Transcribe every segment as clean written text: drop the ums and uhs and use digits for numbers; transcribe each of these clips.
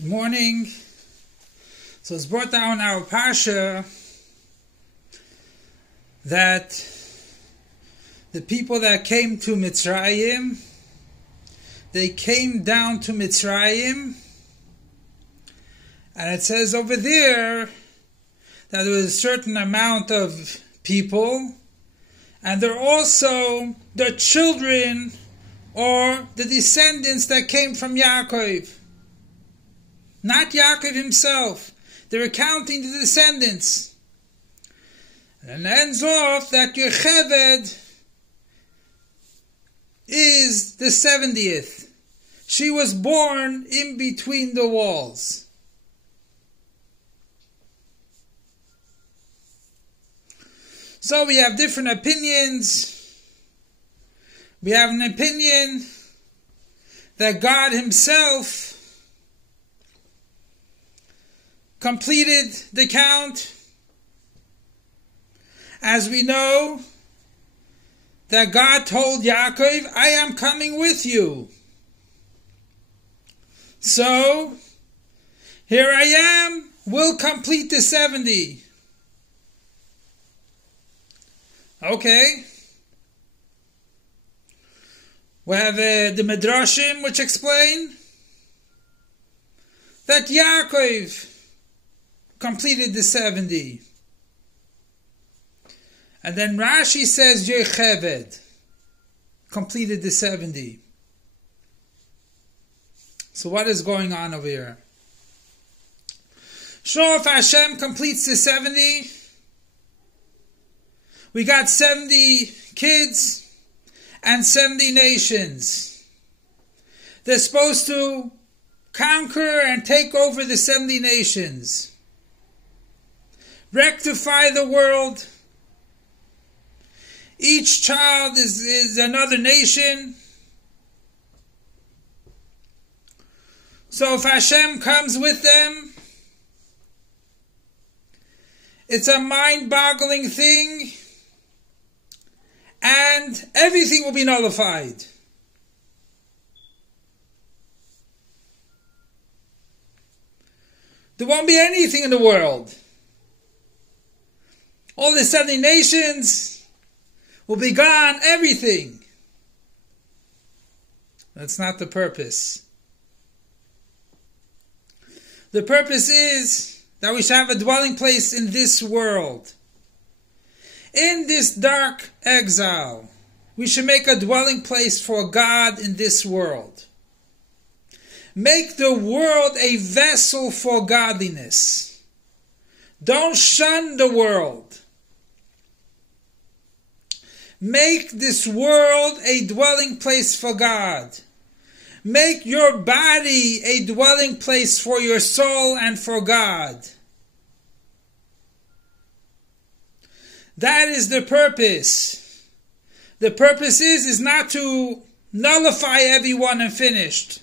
Good morning. So it's brought down our Parsha that the people that came to Mitzrayim, they came down to Mitzrayim, and it says over there that there was a certain amount of people, and they're also the children or the descendants that came from Yaakov. Not Yaakov himself. They're counting the descendants. And it ends off that yocheved is the 70th. She was born in between the walls. So we have different opinions. We have an opinion that God himself completed the count. As we know that God told Yaakov, I am coming with you. So, here I am, we'll complete the 70. Okay. We have the Midrashim which explain that Yaakov completed the 70. And then Rashi says yocheved completed the 70. So what is going on over here? Sure, if Hashem completes the 70, we got 70 kids and 70 nations. They're supposed to conquer and take over the 70 nations. Rectify the world. Each child is another nation. So if Hashem comes with them, it's a mind-boggling thing, and everything will be nullified. There won't be anything in the world. All the 70 nations will be gone, everything. That's not the purpose. The purpose is that we should have a dwelling place in this world. In this dark exile, we should make a dwelling place for God in this world. Make the world a vessel for godliness. Don't shun the world. Make this world a dwelling place for God. Make your body a dwelling place for your soul and for God. That is the purpose. The purpose is not to nullify everyone and finished.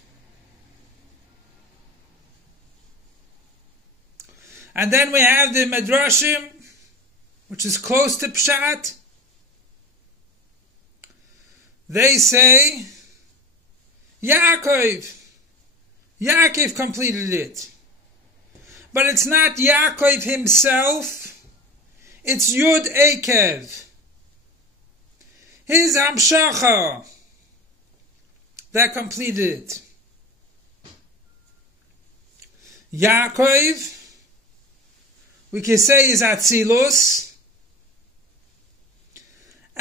And then we have the Midrashim, which is close to Pshat. They say, Yaakov completed it. But it's not Yaakov himself, it's Yud Akev. His Hamshacha that completed it. Yaakov, we can say, is Atzilus.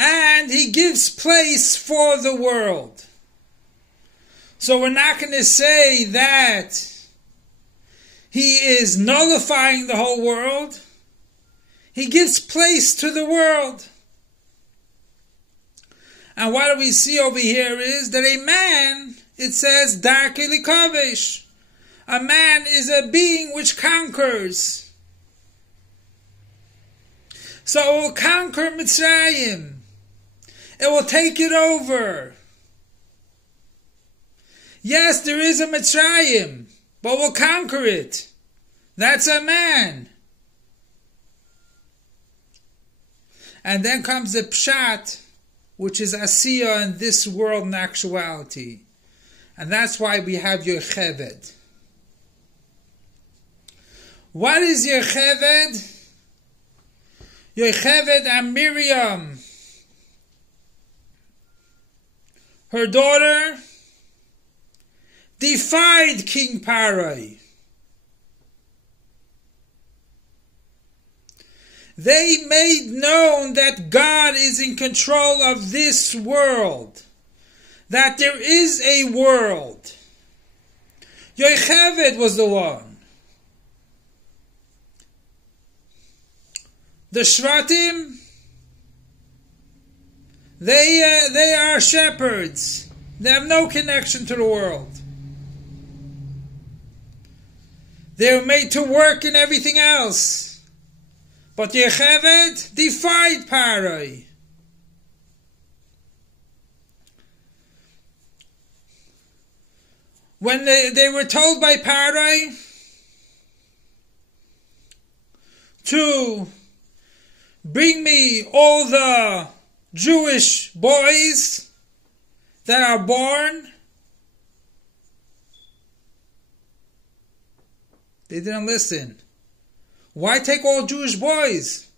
And he gives place for the world. So we're not going to say that he is nullifying the whole world. He gives place to the world. And what we see over here is that a man, it says, Darkei Likavesh. A man is a being which conquers. So it will conquer Mitzrayim. It will take it over. Yes, there is a Mitzrayim, but we'll conquer it. That's a man. And then comes the Pshat, which is Asiya in this world in actuality. And that's why we have yocheved. What is yocheved? Yocheved and Miriam, her daughter, defied King Parai. They made known that God is in control of this world, that there is a world. Yocheved was the one. The Shvatim, they are shepherds. They have no connection to the world. They were made to work in everything else. But Yocheved defied Parai. When they were told by Parai to bring me all the Jewish boys that are born, they didn't listen. Why take all Jewish boys?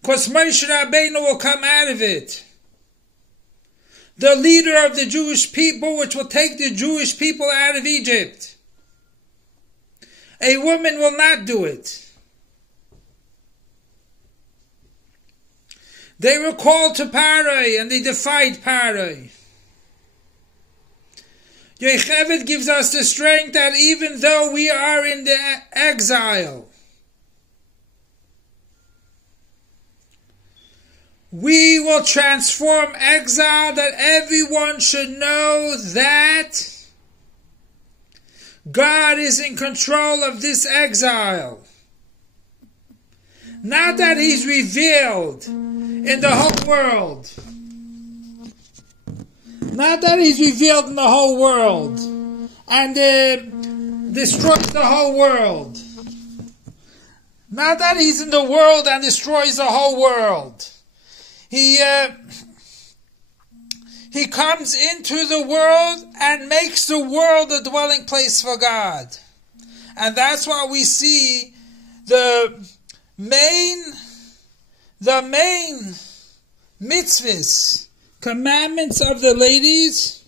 Because Moshe Rabbeinu will come out of it. The leader of the Jewish people, which will take the Jewish people out of Egypt. A woman will not do it. They were called to Parai and they defied Parai. Yocheved gives us the strength that even though we are in the exile, we will transform exile, that everyone should know that God is in control of this exile. Not that He's revealed in the whole world. Not that He's revealed in the whole world and destroys the whole world. Not that He's in the world and destroys the whole world. He comes into the world and makes the world a dwelling place for God. And that's why we see the main mitzvahs, commandments of the ladies.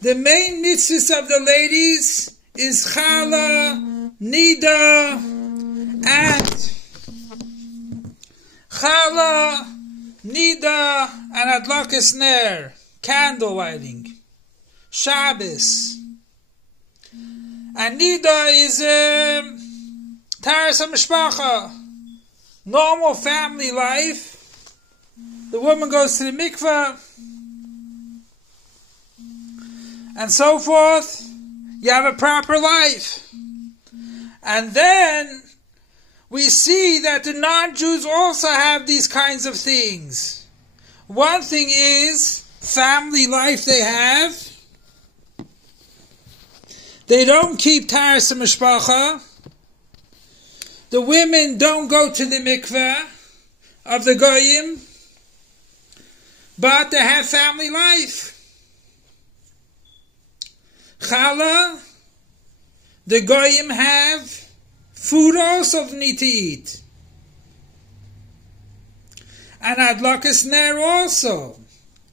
The main mitzvahs of the ladies is challah, nida, and challah, nida, and adlakas ner, candle lighting, Shabbos. And nida is taras hamishpacha, normal family life. The woman goes to the mikveh and so forth. You have a proper life. And then we see that the non-Jews also have these kinds of things. One thing is family life they have. They don't keep taras hamishpacha. The women don't go to the mikveh of the goyim, but they have family life. Challah, the goyim have food also need to eat. And adlakas ner also.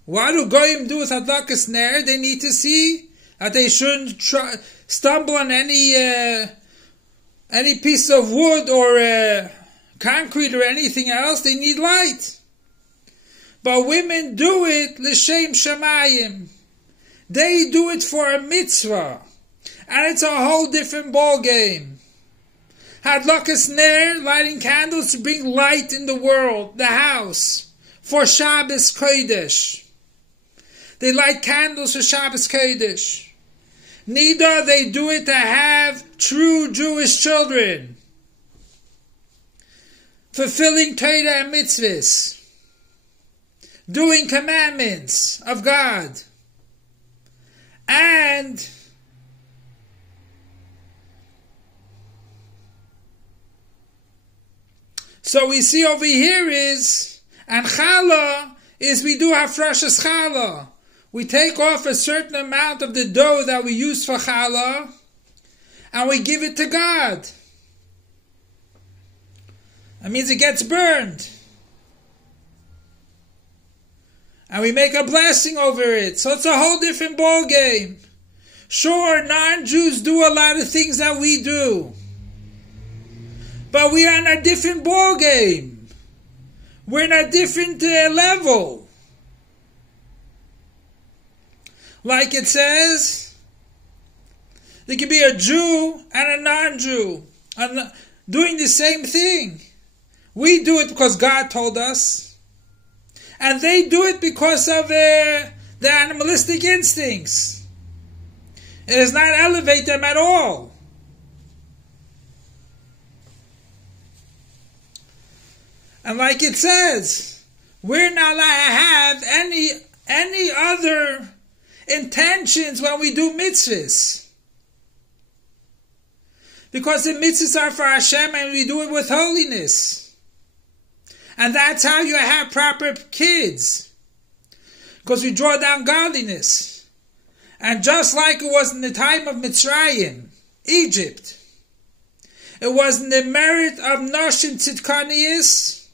What do goyim do with adlakas ner? They need to see that they shouldn't stumble on any piece of wood or concrete or anything else. They need light. But women do it l'shem shamayim. They do it for a mitzvah. And it's a whole different ball game. Hadlakas ner, lighting candles to bring light in the world, the house, for Shabbos Kodesh. They light candles for Shabbos Kodesh. Nida, they do it to have true Jewish children, fulfilling Torah and mitzvahs, doing commandments of God. And so we see over here is, and challah is we do hafrashas challah. We take off a certain amount of the dough that we use for challah, and we give it to God. That means it gets burned. And we make a blessing over it. So it's a whole different ball game. Sure, non-Jews do a lot of things that we do. But we are in a different ball game. We're in a different level. Like it says, there can be a Jew and a non-Jew doing the same thing. We do it because God told us. And they do it because of their animalistic instincts. It does not elevate them at all. And like it says, we're not allowed to have any other intentions when we do mitzvahs. Because the mitzvahs are for Hashem and we do it with holiness. And that's how you have proper kids. Because we draw down godliness. And just like it was in the time of Mitzrayim, Egypt, it was in the merit of Noshim Tzidkanius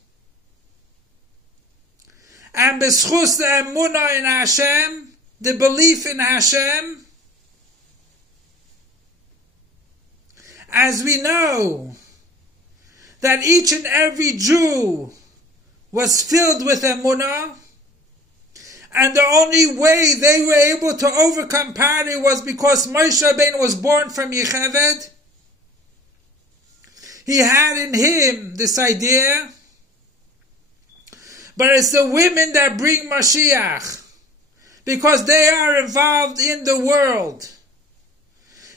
and B'schus the Emunah in Hashem, the belief in Hashem. As we know that each and every Jew was filled with emunah, and the only way they were able to overcome poverty was because Moshe Rabbeinu was born from yocheved. He had in him this idea, but it's the women that bring Mashiach, because they are involved in the world.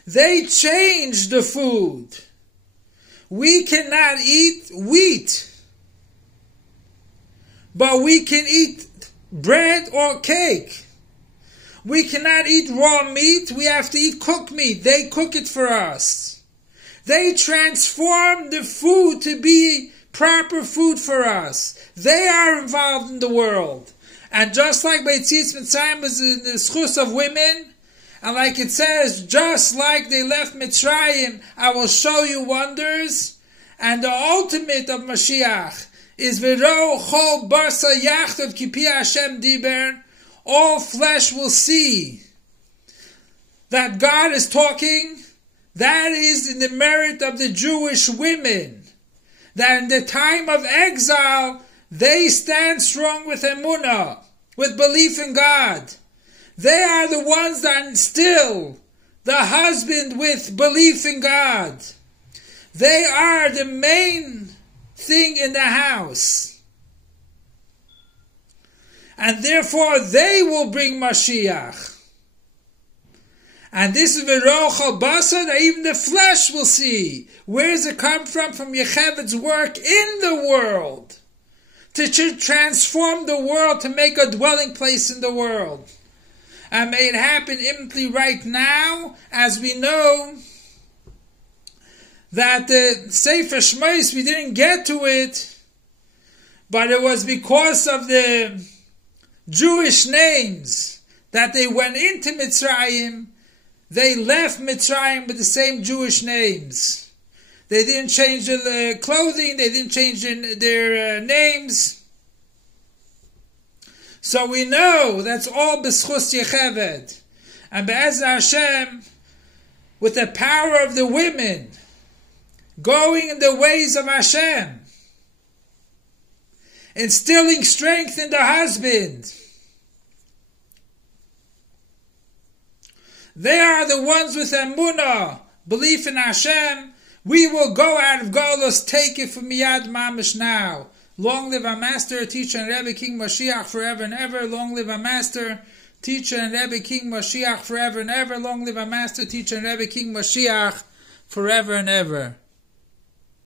They change the food. We cannot eat wheat, but we can eat bread or cake. We cannot eat raw meat. We have to eat cooked meat. They cook it for us. They transform the food to be proper food for us. They are involved in the world. And just like Beitzis Mitzrayim was in the schus of women, and like it says, just like they left Mitzrayim, I will show you wonders. And the ultimate of Mashiach is V'ro chol barsa yachtav kipi Hashem diber. All flesh will see that God is talking. That is in the merit of the Jewish women. That in the time of exile, they stand strong with emunah, with belief in God. They are the ones that instill the husband with belief in God. They are the main thing in the house. And therefore they will bring Mashiach. And this is V'rochel Basa, that even the flesh will see. Where does it come from? From Yocheved's work in the world. To transform the world, to make a dwelling place in the world. And may it happen imminently right now, as we know that the Sefer Shmos, we didn't get to it, but it was because of the Jewish names that they went into Mitzrayim. They left Mitzrayim with the same Jewish names. They didn't change their clothing, they didn't change their names. So we know that's all b'schus yocheved. And be'ezer Hashem, with the power of the women, going in the ways of Hashem, instilling strength in the husband. They are the ones with emunah, belief in Hashem. We will go out of Golus, take it from Miyad Mamish now. Long live our Master, Teacher, and Rebbe King Mashiach forever and ever. Long live our Master, Teacher, and Rebbe King Mashiach forever and ever. Long live our Master, Teacher, and Rebbe King Mashiach forever and ever.